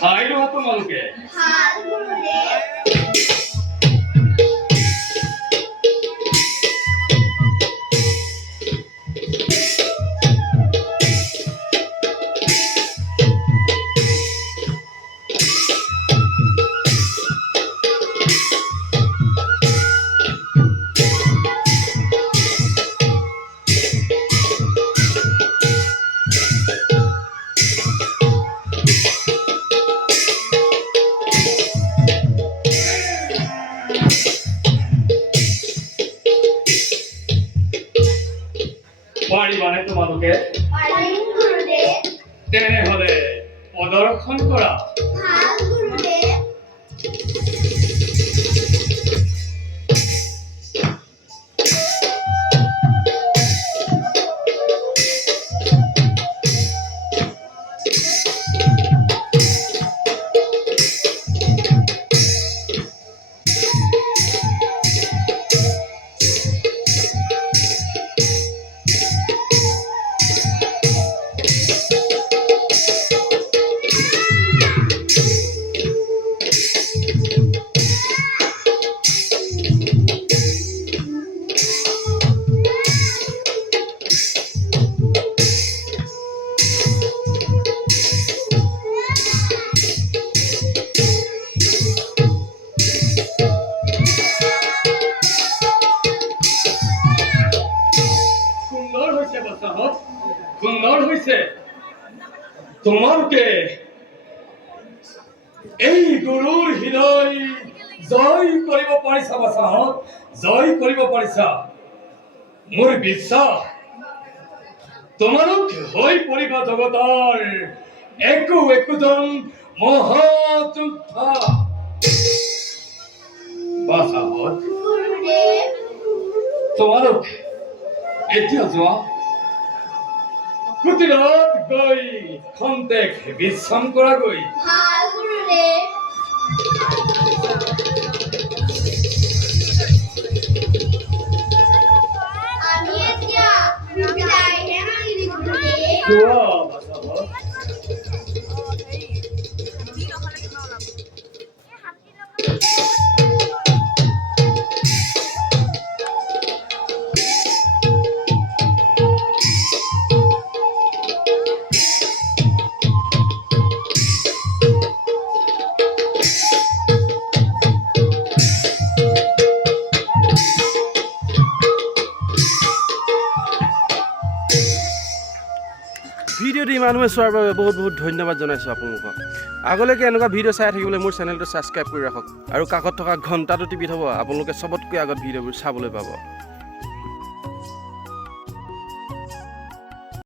চাই লোৱা তোমালোকে পাৰিবানে তোমালোকে তেনেহলে প্ৰদৰ্শন কৰা সুন্দৰ হৈছে তোমালোকে এই গুৰুৰ হৃদয় জয় কৰিব পাৰিছা বাচাহত জয় কৰিব পাৰিছা মোৰ বিশ্বাস তোমালোক হৈ পৰিবা জগতৰ একোজন মহাযোদ্ধা বাচাহত তোমালোক এতিয়া যোৱা কুটিৰত গৈ খন্তেক বিশ্ৰাম কৰা গৈ ভিডিঅ'টি মানুহে চোৱাৰ বাবে বহুত বহুত ধন্যবাদ জনাইছোঁ আপোনালোকক আগলৈকে এনেকুৱা ভিডিঅ' চাই থাকিবলৈ মোৰ চেনেলটো ছাবস্ক্ৰাইব কৰি ৰাখক আৰু কাষত থকা ঘণ্টাটো টিপি থ'ব আপোনালোকে চবতকৈ আগত ভিডিঅ'বোৰ চাবলৈ পাব